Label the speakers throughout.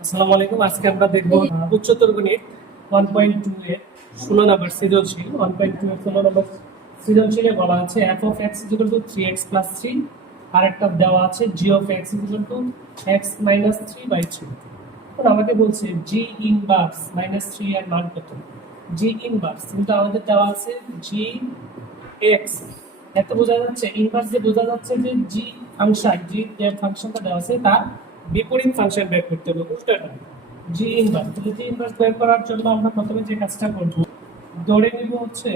Speaker 1: আসসালামু আলাইকুম। আজকে আমরা দেখব উচ্চতর গণিত ওয়ান পয়েন্ট টু এর সৃজনশীল। ওয়ান পয়েন্ট টু এর সৃজনশীলে বলা আছে এফ অফ এক্স আর একটা দেওয়া আছে g of x equal minus three by আমাকে বলছে জি ইনভার্স মাইনাস এর মান কত? জি ইনভার্স কিন্তু আমাদের দেওয়া আছে জি এক্স এত বোঝা যাচ্ছে ইনভার্স যে বোঝা যাচ্ছে যে জি ফাংশন জি যে ফাংশনটা দেওয়া আছে তার বিপরীত ফাংশন বের করতে হবে উল্টাটা জি ইনভার্স তাহলে জি ইনভার্স বের করার জন্য আমরা প্রথমে যে কাজটা করব, ধরে নিব হচ্ছে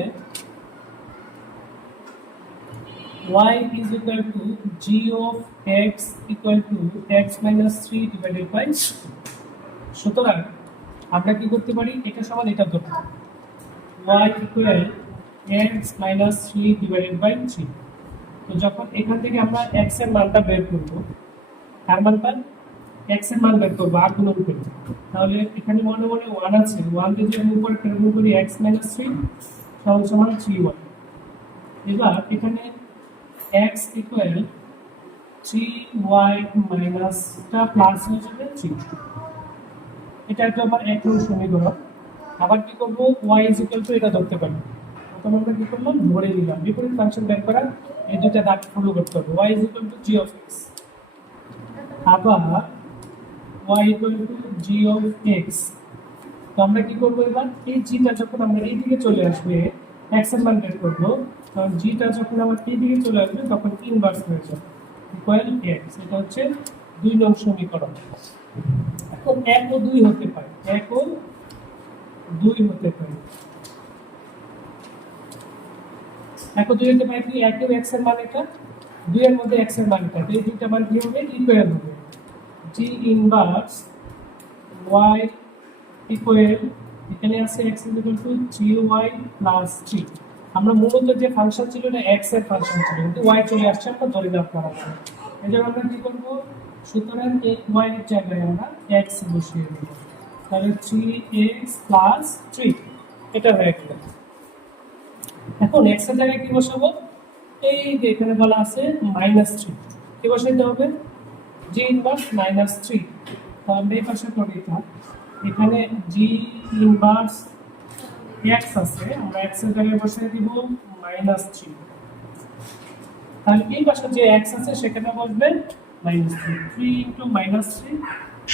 Speaker 1: y is equal to g of x equal to x minus 3 divided by সুতরাং আমরা কি করতে পারি? এটা সমান এটা ধরতে y equal x minus 3 divided by 3 তো যখন এখান থেকে আমরা x এর মানটা বের করব কার মানটা এর মান বের করব আর গুণন করব তাহলে এখানে মনে মনে 1 আছে। 1 যদি আমি উপরে গুণ করি, x minus 3 সমান সমান 3y এবার এখানে x equal 3y minus টা প্লাস হয়ে যাবে 3 এটা একটা আবার এক সমীকরণ। আবার কি করব? Y is equal to এটা ধরতে পারি। প্রথম আমরা কি করলাম? ধরে নিলাম। বিপরীত ফাংশন বের করা, এই দুইটা দাগ ফলো করতে হবে। Y is equal to g of x আবার y equal to g of x তো আমরা কি করব এবার? এই জিটা যখন আমরা এই দিকে চলে আসবে, x এর মান বের করব, তখন জিটা যখন আমার এই দিকে চলে আসবে, তখন ইনভার্স হয়ে যাবে। ইকুয়াল x, এটা হচ্ছে দুই নং সমীকরণ। এখন এক ও দুই হতে পারে। এক ও দুই হতে পারে। এক ও দুই হতে পারে কি? এক ও এক্সের মান এটা। দুই এর মধ্যে এক্সের মান এটা। এই দুইটা মান কি হবে? ইকুয়াল হবে। জি ইনভার্স ওয়াই ইকুয়াল এখানে আছে এক্স ইকুয়াল টু জি আমরা মূলত যে ফাংশন ছিল এটা এক্সের ফাংশন ছিল, কিন্তু ওয়াই চলে আসছে, আমরা ধরে নিলাম ফাংশন এই আমরা কি করব? সুতরাং এই ওয়াই এর জায়গায় আমরা এক্স বসিয়ে দেব। তাহলে থ্রি এক্স প্লাস থ্রি এটা হয়ে গেল। এখন এক্সের জায়গায় কি বসাবো? এই যে এখানে বলা আছে মাইনাস থ্রি কি বসাইতে হবে? জি ইনভার্স মাইনাস থ্রি তো আমরা এই পাশে করি এটা। এখানে জি ইনভার্স এক্স আছে। আমরা এক্সের জায়গায় বসিয়ে দিব মাইনাস থ্রি তাহলে এই পাশে যে এক্স আছে, সেখানে বসবে minus three three into minus three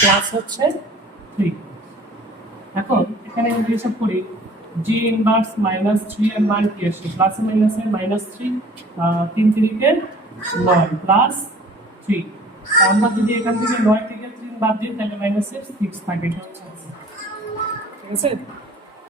Speaker 1: plus হচ্ছে থ্রি এখন এখানে যদি এসব করি। জি ইনভার্স মাইনাস থ্রি এর মান কি আসে? প্লাসে মাইনাসে মাইনাস থ্রি তিন তিরিকে নয় প্লাস থ্রি আমরা যদি এখান থেকে নয় থেকে তিন বাদ দিই তাহলে মাইনাস সিক্স থাকে ঠিক আছে?